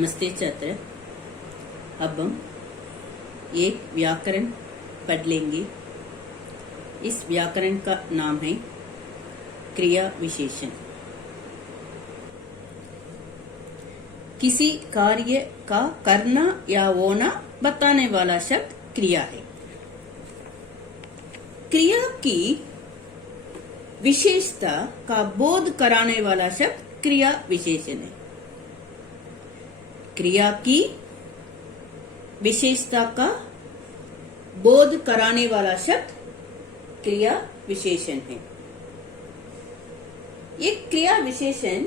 नमस्ते छात्र। अब हम एक व्याकरण पढ़ लेंगे। इस व्याकरण का नाम है क्रिया विशेषण। किसी कार्य का करना या होना बताने वाला शब्द क्रिया है। क्रिया की विशेषता का बोध कराने वाला शब्द क्रिया विशेषण है। क्रिया की विशेषता का बोध कराने वाला शब्द क्रिया विशेषण है। ये क्रिया विशेषण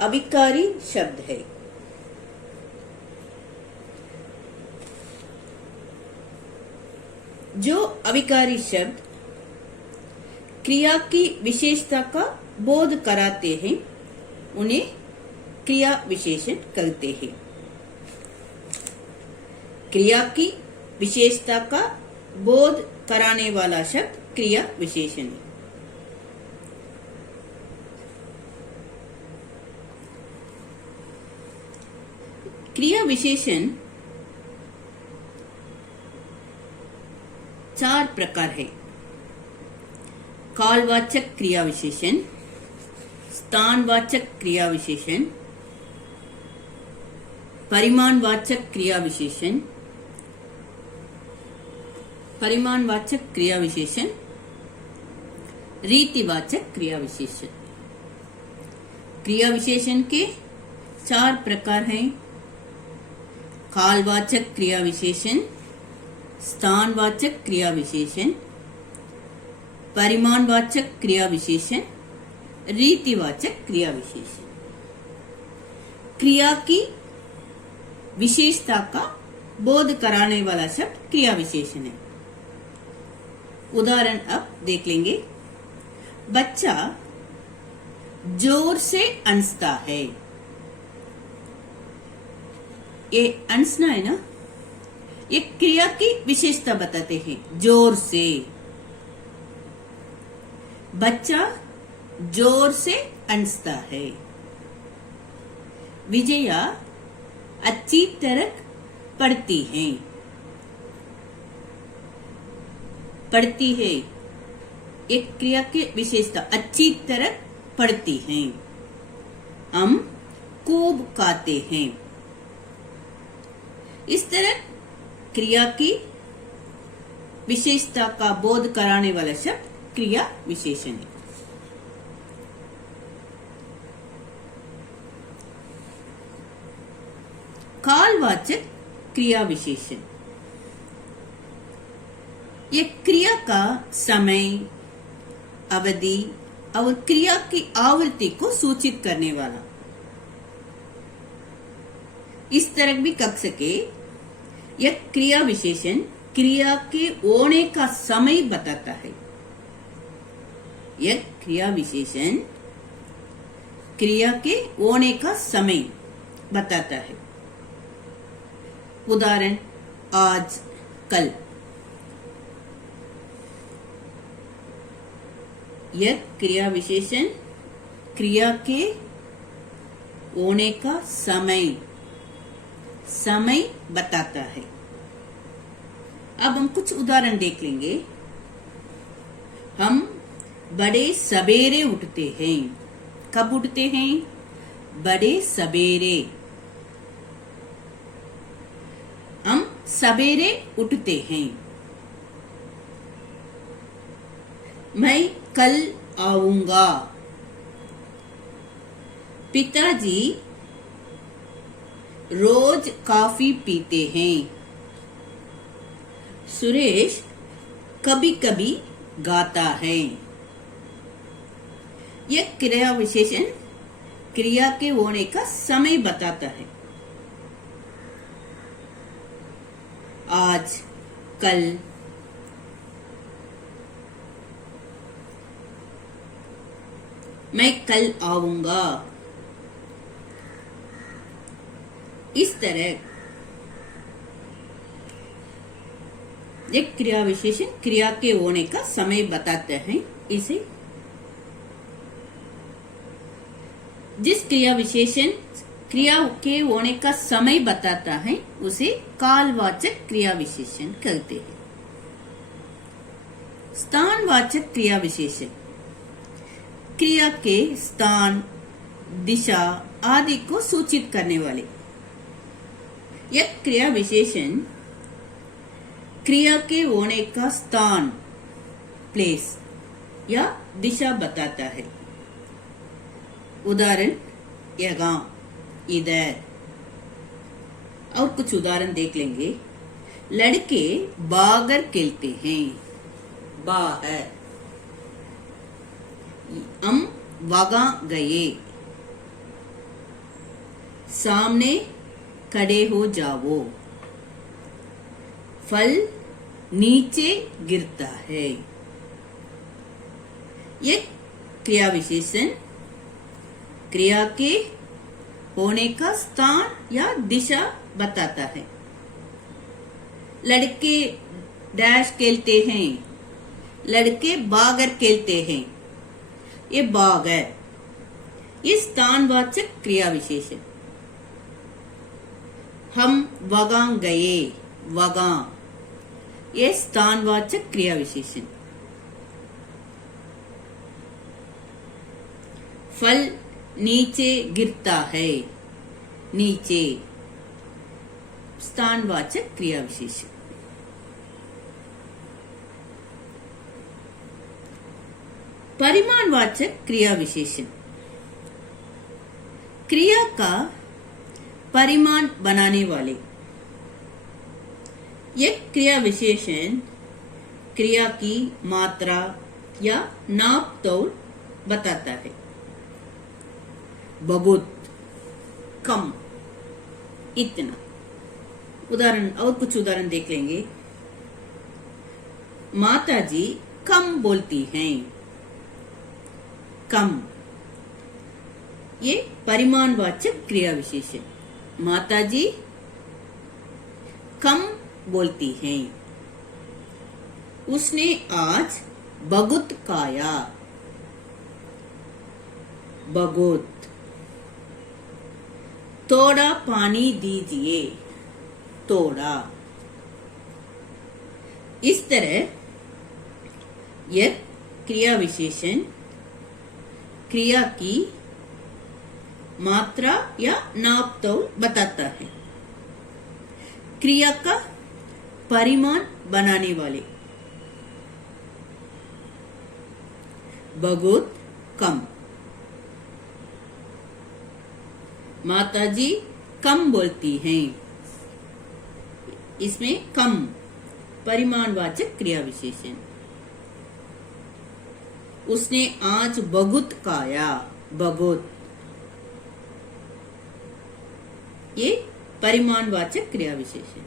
अभिकारी शब्द है। जो अभिकारी शब्द क्रिया की विशेषता का बोध कराते हैं उन्हें क्रिया विशेषण कहते हैं। क्रिया की विशेषता का बोध कराने वाला शब्द क्रिया विशेषण है। क्रिया विशेषण चार प्रकार है। कालवाचक क्रिया विशेषण, स्थानवाचक क्रिया विशेषण, परिमाणवाचक क्रिया विशेषण, परिमाणवाचक क्रिया विशेषण, रीतिवाचक क्रिया विशेषण। क्रिया विशेषण के चार प्रकार हैं। कालवाचक क्रिया विशेषण, स्थानवाचक क्रिया विशेषण, परिमाणवाचक क्रिया विशेषण, रीतिवाचक क्रिया विशेषण। क्रिया की विशेषता का बोध कराने वाला शब्द क्रिया विशेषण है। उदाहरण अब देख लेंगे। बच्चा जोर से हंसता है। ये हंसना है ना, ये क्रिया की विशेषता बताते हैं। जोर से, बच्चा जोर से हंसता है। विजया अच्छी तरह पढ़ती है। पढ़ती है एक क्रिया की विशेषता, अच्छी तरह पढ़ती है। हम खूब खाते हैं। इस तरह क्रिया की विशेषता का बोध कराने वाला शब्द क्रिया विशेषण है। कालवाचक क्रिया विशेषण, ये क्रिया का समय, अवधि और क्रिया की आवृत्ति को सूचित करने वाला। इस तरह भी कह सके, यह क्रिया विशेषण क्रिया के होने का समय बताता है। यह क्रिया विशेषण क्रिया के होने का समय बताता है। उदाहरण आज, कल। यह क्रिया विशेषण क्रिया के होने का समय बताता है। अब हम कुछ उदाहरण देख लेंगे। हम बड़े सवेरे उठते हैं। कब उठते हैं? बड़े सवेरे। हम सवेरे उठते हैं। मैं कल आऊंगा। पिताजी रोज कॉफी पीते हैं। सुरेश कभी कभी गाता है। यह क्रिया विशेषण क्रिया के होने का समय बताता है। आज, कल। मैं कल आऊंगा। इस तरह एक क्रिया विशेषण क्रिया के होने का समय बताते हैं। इसे जिस क्रिया विशेषण क्रिया के होने का समय बताता है उसे कालवाचक क्रिया विशेषण कहते हैं। स्थानवाचक क्रिया विशेषण क्रिया के स्थान, दिशा आदि को सूचित करने वाले। यह क्रिया विशेषण क्रिया के होने का स्थान, प्लेस या दिशा बताता है। उदाहरण यहाँ, इधर। और कुछ उदाहरण देख लेंगे। लड़के बागर खेलते हैं, बाहर। हम वहां गए, सामने खड़े हो जाओ। फल नीचे गिरता है। ये क्रिया विशेषण क्रिया के होने का स्थान या दिशा बताता है। लड़के डैश खेलते हैं, लड़के बागर खेलते हैं। ये बाग है। ये स्थानवाचक क्रिया विशेषण। हम वहां गए, वहां। ये स्थानवाचक क्रिया विशेषण। फल नीचे गिरता है, नीचे। स्थानवाचक क्रिया विशेषण। परिमाणवाचक क्रिया विशेषण क्रिया का परिमाण बनाने वाले। यह क्रिया विशेषण क्रिया की मात्रा या नाप तोल बताता है। बहुत, कम, इतना। उदाहरण और कुछ उदाहरण देख लेंगे। माताजी कम बोलती हैं, कम। ये परिमाणवाचक क्रिया विशेषण। माताजी कम बोलती हैं। उसने आज बहुत खाया, बहुत। थोड़ा पानी दीजिए, थोड़ा। इस तरह यह क्रिया विशेषण क्रिया की मात्रा या नाप तोल बताता है। क्रिया का परिमाण बनाने वाले। बहुत, कम। माताजी कम बोलती हैं। इसमें कम परिमाणवाचक क्रिया विशेषण। उसने आज बहुत खाया, बहुत। ये परिमाणवाचक क्रिया विशेषण।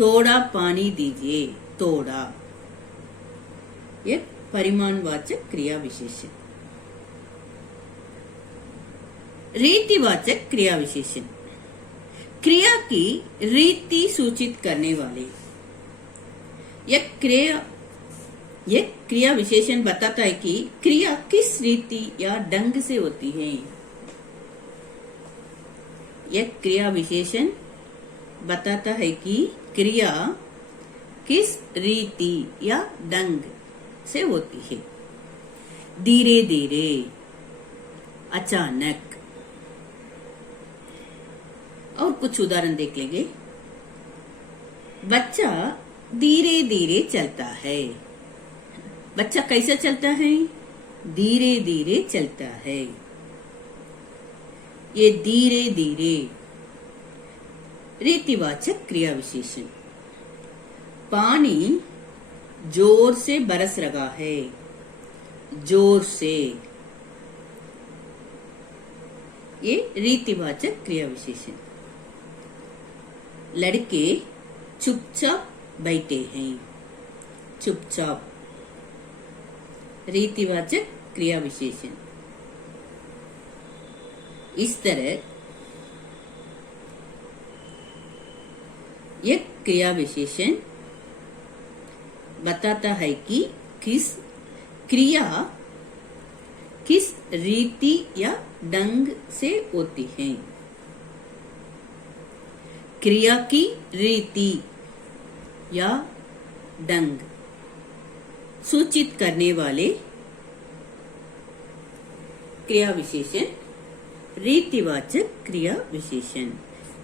थोड़ा पानी दीजिए, थोड़ा। ये परिमाणवाचक क्रिया विशेषण। रीतिवाचक क्रिया विशेषण क्रिया की रीति सूचित करने वाले। यह क्रिया विशेषण बताता है कि क्रिया किस रीति या ढंग से होती है। यह क्रिया विशेषण बताता है कि क्रिया किस रीति या ढंग से होती है। धीरे धीरे, अचानक। और कुछ उदाहरण देख लेंगे। बच्चा धीरे धीरे चलता है। बच्चा कैसे चलता है? धीरे धीरे चलता है। ये धीरे धीरे रीतिवाचक क्रिया विशेषण। पानी जोर से बरस रहा है, जोर से। ये रीतिवाचक क्रिया विशेषण। लड़के चुपचाप बैठे हैं, चुपचाप। रीतिवाचक क्रिया विशेषण। इस तरह यह क्रिया विशेषण बताता है कि किस क्रिया किस रीति या ढंग से होती है। क्रिया की रीति या ढंग सूचित करने वाले क्रिया विशेषण रीतिवाचक क्रिया विशेषण।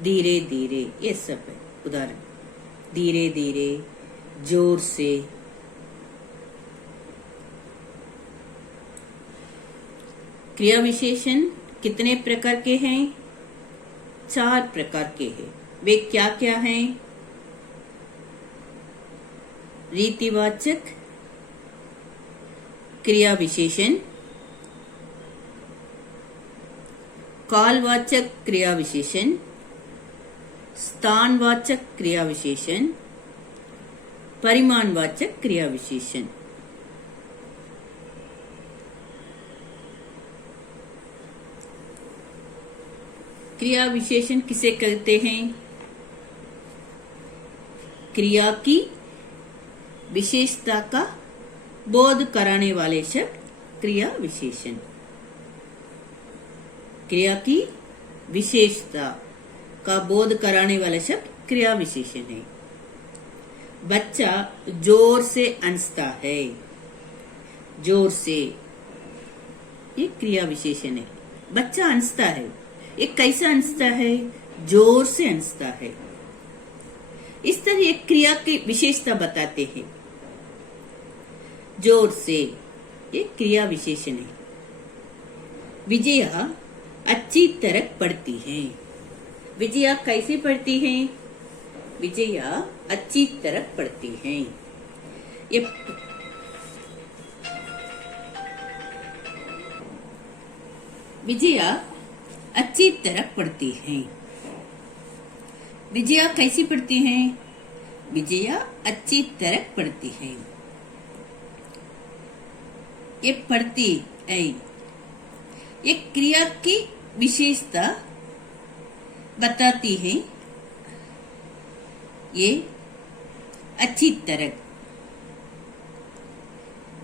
धीरे धीरे, ये सब है उदाहरण। धीरे धीरे, जोर से। क्रिया विशेषण कितने प्रकार के हैं? 4 प्रकार के हैं। वे क्या क्या हैं? रीतिवाचक क्रिया विशेषण, कालवाचक क्रिया विशेषण, स्थानवाचक क्रिया विशेषण, परिमाणवाचक क्रिया विशेषण। क्रिया विशेषण किसे कहते हैं? क्रिया की विशेषता का बोध कराने वाले शब्द क्रिया विशेषण। क्रिया की विशेषता का बोध कराने वाला शब्द क्रिया विशेषण है। बच्चा जोर से हंसता है। जोर से, ये क्रिया विशेषण है। बच्चा हंसता है। ये कैसा हंसता है? जोर से हंसता है। इस तरह एक क्रिया की विशेषता बताते हैं। जोर से, ये क्रिया विशेषण है। विजया अच्छी तरह पढ़ती है। विजया कैसे पढ़ती है? विजया अच्छी तरह पढ़ती है। ये विजया अच्छी तरह पढ़ती है। विजया कैसी पढ़ती है? विजया अच्छी तरह पढ़ती है। ये पढ़ती है, ये क्रिया की विशेषता बताती है। ये अच्छी तरह,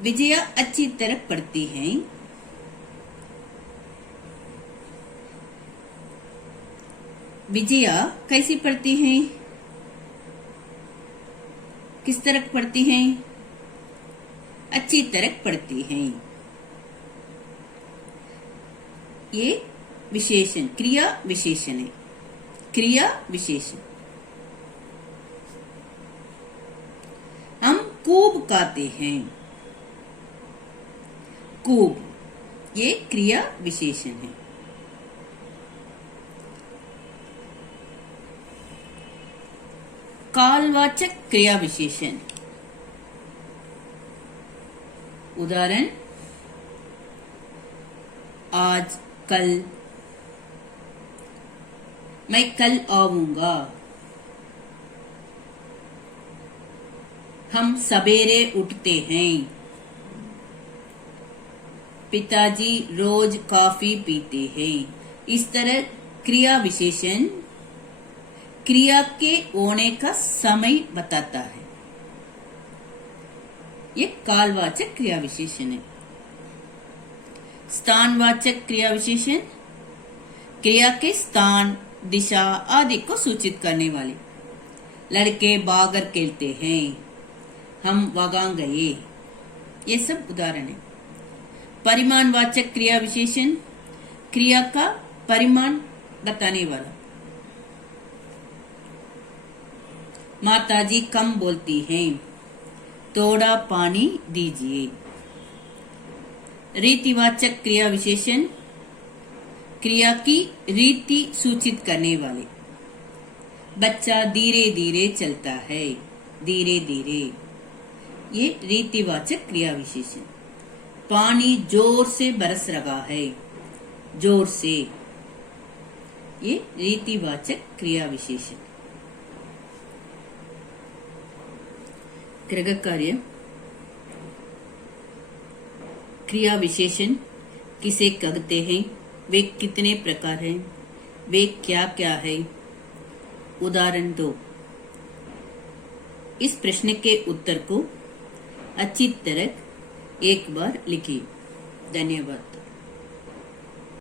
विजया अच्छी तरह पढ़ती है। विजया कैसी पढ़ती है? किस तरह पढ़ती है? अच्छी तरह पढ़ती है। ये विशेषण क्रिया विशेषण है। क्रिया विशेषण। हम खूब खाते हैं। खूब, ये क्रिया विशेषण है। कालवाचक क्रिया विशेषण। उदाहरण, आज, कल। मैं कल आऊंगा। हम सवेरे उठते हैं। पिताजी रोज कॉफी पीते हैं। इस तरह क्रिया विशेषण क्रिया के होने का समय बताता है। ये कालवाचक क्रिया विशेषण है। स्थानवाचक क्रिया विशेषण क्रिया के स्थान, दिशा आदि को सूचित करने वाले। लड़के बागर खेलते हैं। हम वहां गए। ये सब उदाहरण है। परिमाणवाचक क्रिया विशेषण क्रिया का परिमाण बताने वाला। माताजी कम बोलती हैं। थोड़ा पानी दीजिए। रीतिवाचक क्रिया विशेषण क्रिया की रीति सूचित करने वाले। बच्चा धीरे धीरे चलता है। धीरे धीरे, ये रीतिवाचक क्रिया विशेषण। पानी जोर से बरस रहा है। जोर से, ये रीतिवाचक क्रिया विशेषण। गृह कार्य। क्रिया विशेषण किसे कहते हैं? वे कितने प्रकार हैं? वे क्या क्या है? उदाहरण दो। इस प्रश्न के उत्तर को अच्छी तरह एक बार लिखिए। धन्यवाद।